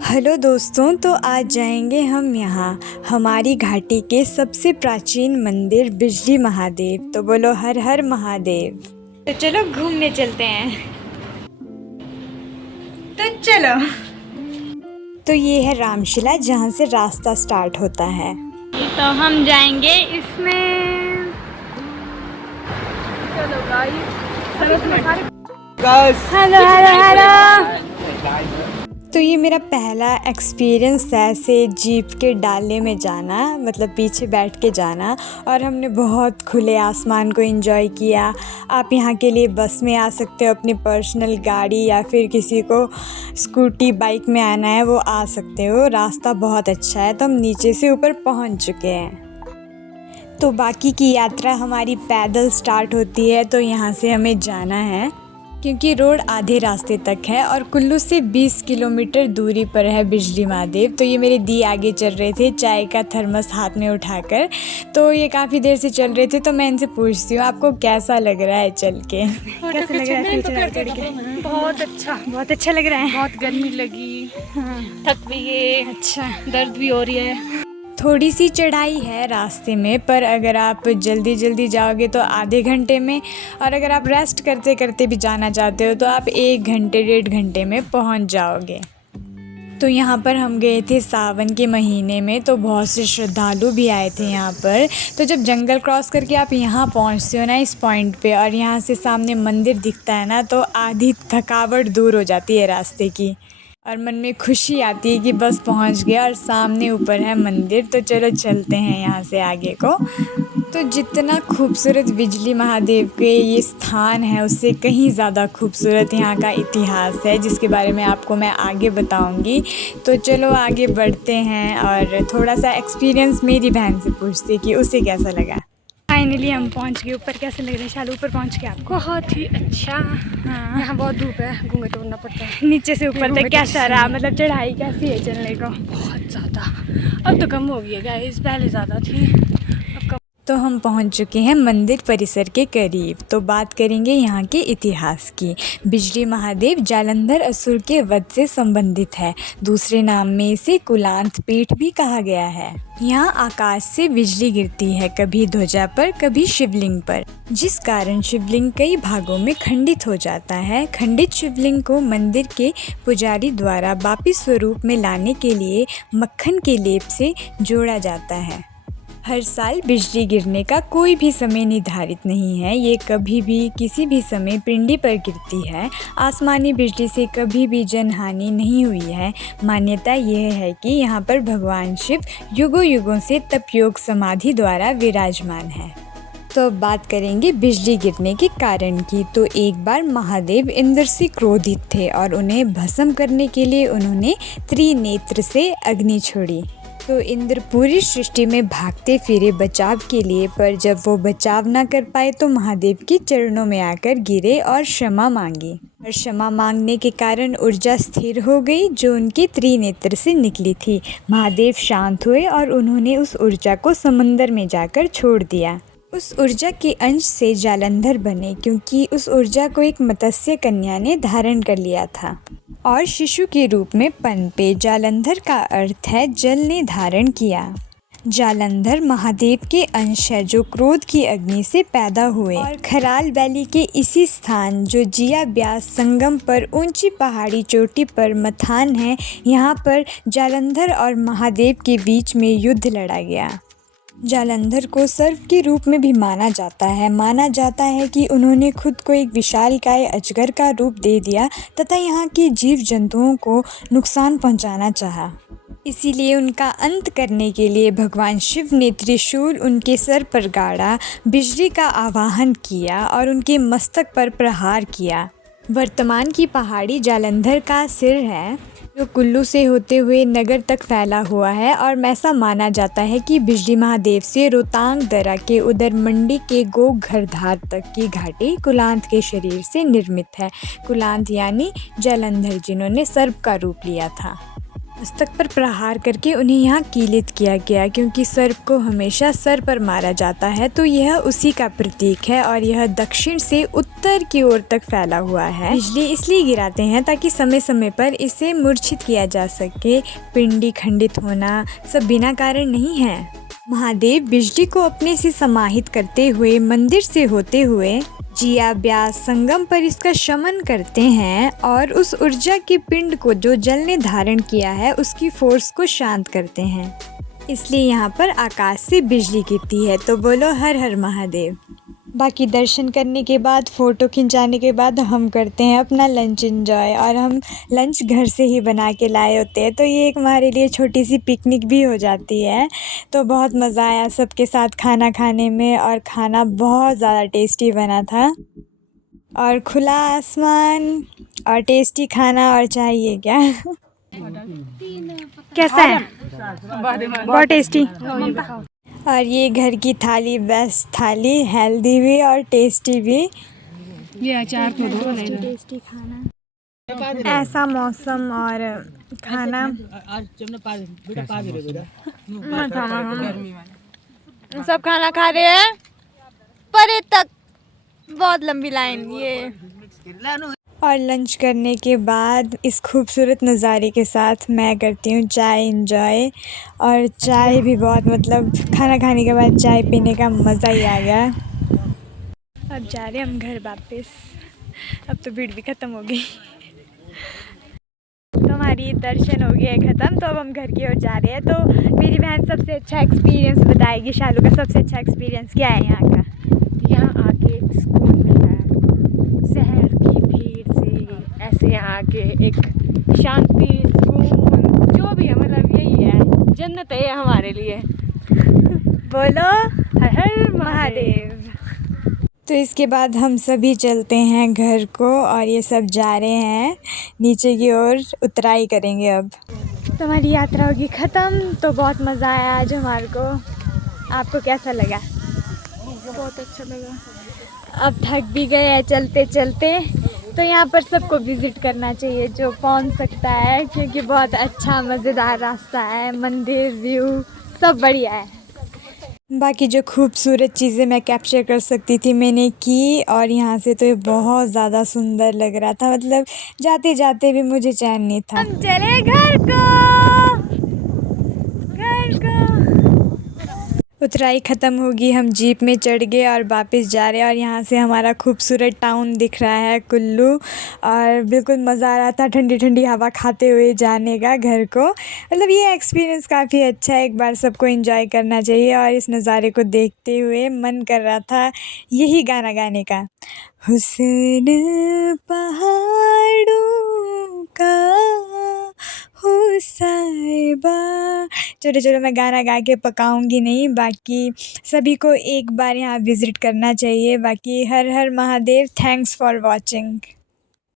Hello दोस्तों, तो आज जाएंगे हम यहाँ हमारी घाटी के सबसे प्राचीन मंदिर बिजली महादेव। तो बोलो हर हर महादेव। तो चलो घूमने चलते हैं। तो चलो। तो ये है रामशिला, जहाँ से रास्ता स्टार्ट होता है। तो हम जाएंगे इसमें। चलो हेलो हेलो हेलो। तो ये मेरा पहला एक्सपीरियंस है ऐसे जीप के डाले में जाना, मतलब पीछे बैठ के जाना। और हमने बहुत खुले आसमान को एंजॉय किया। आप यहाँ के लिए बस में आ सकते हो, अपनी पर्सनल गाड़ी, या फिर किसी को स्कूटी बाइक में आना है वो आ सकते हो। रास्ता बहुत अच्छा है। तो हम नीचे से ऊपर पहुँच चुके हैं। तो बाकी की यात्रा हमारी पैदल स्टार्ट होती है। तो यहाँ से हमें जाना है क्योंकि रोड आधे रास्ते तक है और कुल्लू से 20 किलोमीटर दूरी पर है बिजली महादेव। तो ये मेरे दी आगे चल रहे थे चाय का थर्मस हाथ में उठाकर। तो ये काफ़ी देर से चल रहे थे। तो मैं इनसे पूछती हूँ आपको कैसा लग रहा है चल के? कैसा लग रहा है चढ़ के? बहुत अच्छा लग रहा है। बहुत गर्मी लगी, थक भी गए, अच्छा, दर्द भी हो रही है। थोड़ी सी चढ़ाई है रास्ते में, पर अगर आप जल्दी जल्दी जाओगे तो आधे घंटे में, और अगर आप रेस्ट करते करते भी जाना चाहते हो तो आप 1 घंटे 1.5 घंटे में पहुंच जाओगे। तो यहाँ पर हम गए थे सावन के महीने में। तो बहुत से श्रद्धालु भी आए थे यहाँ पर। तो जब जंगल क्रॉस करके आप यहाँ पहुँचते हो ना इस पॉइंट पे, और यहाँ से सामने मंदिर दिखता है ना, तो आधी थकावट दूर हो जाती है रास्ते की, और मन में खुशी आती है कि बस पहुंच गया और सामने ऊपर है मंदिर। तो चलो चलते हैं यहाँ से आगे को। तो जितना खूबसूरत बिजली महादेव के ये स्थान है, उससे कहीं ज़्यादा खूबसूरत यहाँ का इतिहास है, जिसके बारे में आपको मैं आगे बताऊंगी। तो चलो आगे बढ़ते हैं और थोड़ा सा एक्सपीरियंस मेरी बहन से पूछते कि उसे कैसा लगा। फाइनली हम पहुंच गए ऊपर। कैसे लग रहा है शालू ऊपर पहुंच के आपको? बहुत ही अच्छा। हाँ, यहाँ बहुत धूप है, घूंघट तोड़ना पड़ता है। नीचे से ऊपर तक कैसा रहा? मतलब चढ़ाई कैसी है चलने को? बहुत ज़्यादा। अब तो कम हो गई है गाइस, पहले ज़्यादा थी, अब कम। तो हम पहुंच चुके हैं मंदिर परिसर के करीब। तो बात करेंगे यहाँ के इतिहास की। बिजली महादेव जालंधर असुर के वध से संबंधित है। दूसरे नाम में इसे कुलांत पीठ भी कहा गया है। यहाँ आकाश से बिजली गिरती है, कभी ध्वजा पर कभी शिवलिंग पर, जिस कारण शिवलिंग कई भागों में खंडित हो जाता है। खंडित शिवलिंग को मंदिर के पुजारी द्वारा वापिस स्वरूप में लाने के लिए मक्खन के लेप से जोड़ा जाता है। हर साल बिजली गिरने का कोई भी समय निर्धारित नहीं है। ये कभी भी किसी भी समय पिंडी पर गिरती है। आसमानी बिजली से कभी भी जनहानि नहीं हुई है। मान्यता यह है कि यहाँ पर भगवान शिव युगों युगों से तपयोग समाधि द्वारा विराजमान है। तो अब बात करेंगे बिजली गिरने के कारण की। तो एक बार महादेव इंद्र से क्रोधित थे और उन्हें भस्म करने के लिए उन्होंने त्रिनेत्र से अग्नि छोड़ी। तो इंद्र पूरी सृष्टि में भागते फिरे बचाव के लिए, पर जब वो बचाव ना कर पाए तो महादेव के चरणों में आकर गिरे और क्षमा मांगी। और क्षमा मांगने के कारण ऊर्जा स्थिर हो गई जो उनके त्रिनेत्र से निकली थी। महादेव शांत हुए और उन्होंने उस ऊर्जा को समंदर में जाकर छोड़ दिया। उस ऊर्जा के अंश से जालंधर बने, क्योंकि उस ऊर्जा को एक मत्स्य कन्या ने धारण कर लिया था और शिशु के रूप में पनपे। जालंधर का अर्थ है जल ने धारण किया। जालंधर महादेव के अंश है जो क्रोध की अग्नि से पैदा हुए। और खराल वैली के इसी स्थान जो जिया ब्यास संगम पर ऊंची पहाड़ी चोटी पर मथान है, यहाँ पर जालंधर और महादेव के बीच में युद्ध लड़ा गया। जालंधर को सर्प के रूप में भी माना जाता है। माना जाता है कि उन्होंने खुद को एक विशालकाय अजगर का रूप दे दिया तथा यहाँ के जीव जंतुओं को नुकसान पहुँचाना चाहा। इसीलिए उनका अंत करने के लिए भगवान शिव ने त्रिशूल उनके सर पर गाड़ा, बिजली का आवाहन किया और उनके मस्तक पर प्रहार किया। वर्तमान की पहाड़ी जालंधर का सिर है, जो कुल्लू से होते हुए नगर तक फैला हुआ है। और ऐसा माना जाता है कि बिजली महादेव से रोहतांग दर्रा के उधर मंडी के गोघरधार तक की घाटी कुलांत के शरीर से निर्मित है। कुलांत यानी जालंधर, जिन्होंने सर्प का रूप लिया था। मस्तक पर प्रहार करके उन्हें यहाँ कीलित किया गया, क्योंकि सर्प को हमेशा सर पर मारा जाता है, तो यह उसी का प्रतीक है। और यह दक्षिण से उत्तर की ओर तक फैला हुआ है। बिजली इसलिए गिराते हैं ताकि समय समय पर इसे मूर्छित किया जा सके। पिंडी खंडित होना सब बिना कारण नहीं है। महादेव बिजली को अपने से समाहित करते हुए मंदिर से होते हुए जिया ब्यास संगम पर इसका शमन करते हैं और उस ऊर्जा के पिंड को जो जल ने धारण किया है उसकी फोर्स को शांत करते हैं। इसलिए यहाँ पर आकाश से बिजली गिरती है। तो बोलो हर हर महादेव। बाकी दर्शन करने के बाद फ़ोटो खिंचाने के बाद हम करते हैं अपना लंच एंजॉय, और हम लंच घर से ही बना के लाए होते हैं, तो ये एक हमारे लिए छोटी सी पिकनिक भी हो जाती है। तो बहुत मज़ा आया सबके साथ खाना खाने में, और खाना बहुत ज़्यादा टेस्टी बना था, और खुला आसमान और टेस्टी खाना, और चाहिए क्या। कैसा है? बहुत टेस्टी। और ये घर की थाली बेस्ट थाली, हेल्दी भी और टेस्टी भी। ये अचार तो दो टेस्टी खाना, ऐसा मौसम और खाना। सब खाना खा रहे हैं, परे तक बहुत लंबी लाइन ये। और लंच करने के बाद इस खूबसूरत नज़ारे के साथ मैं करती हूँ चाय इंजॉय। और चाय भी बहुत, मतलब खाना खाने के बाद चाय पीने का मज़ा ही आ गया। अब जा रहे हम घर वापस। अब तो भीड़ भी ख़त्म हो गई, तो हमारी दर्शन हो गया ख़त्म। तो अब हम घर की ओर जा रहे हैं। तो मेरी बहन सबसे अच्छा एक्सपीरियंस बताएगी। शालू का सबसे अच्छा एक्सपीरियंस क्या है यहाँ का? यहाँ आके सुकून मिलता है, शहर की भीड़ से ऐसे यहाँ आके एक शांति सुकून जो भी है, मतलब यही है, जन्नत है ये हमारे लिए। बोलो हर हर महादेव। तो इसके बाद हम सभी चलते हैं घर को, और ये सब जा रहे हैं नीचे की ओर, उतराई करेंगे अब। तो हमारी यात्रा होगी ख़त्म। तो बहुत मज़ा आया आज हमारे को। आपको कैसा लगा? बहुत अच्छा लगा। अब थक भी गए हैं चलते चलते, तो यहाँ पर सबको विज़िट करना चाहिए जो पहुँच सकता है, क्योंकि बहुत अच्छा मज़ेदार रास्ता है, मंदिर व्यू सब बढ़िया है। बाकी जो खूबसूरत चीज़ें मैं कैप्चर कर सकती थी मैंने की, और यहाँ से तो ये बहुत ज़्यादा सुंदर लग रहा था, मतलब जाते जाते भी मुझे चैन नहीं था। हम चले घर को। उतराई ख़त्म होगी, हम जीप में चढ़ गए और वापस जा रहे हैं। और यहाँ से हमारा खूबसूरत टाउन दिख रहा है कुल्लू, और बिल्कुल मज़ा आ रहा था ठंडी ठंडी हवा खाते हुए जाने का घर को। मतलब ये एक्सपीरियंस काफ़ी अच्छा है, एक बार सबको एंजॉय करना चाहिए। और इस नज़ारे को देखते हुए मन कर रहा था यही गाना गाने का। हुस्न पहाड़ों का हो साहिबा। चलो चलो, मैं गाना गा के पकाऊंगी नहीं। बाकी सभी को एक बार यहाँ विज़िट करना चाहिए। बाकी हर हर महादेव। Thanks for watching.